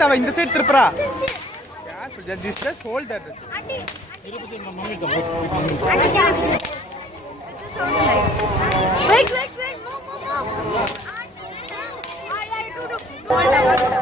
tava in the side tripra. Just hold that. Wait, no.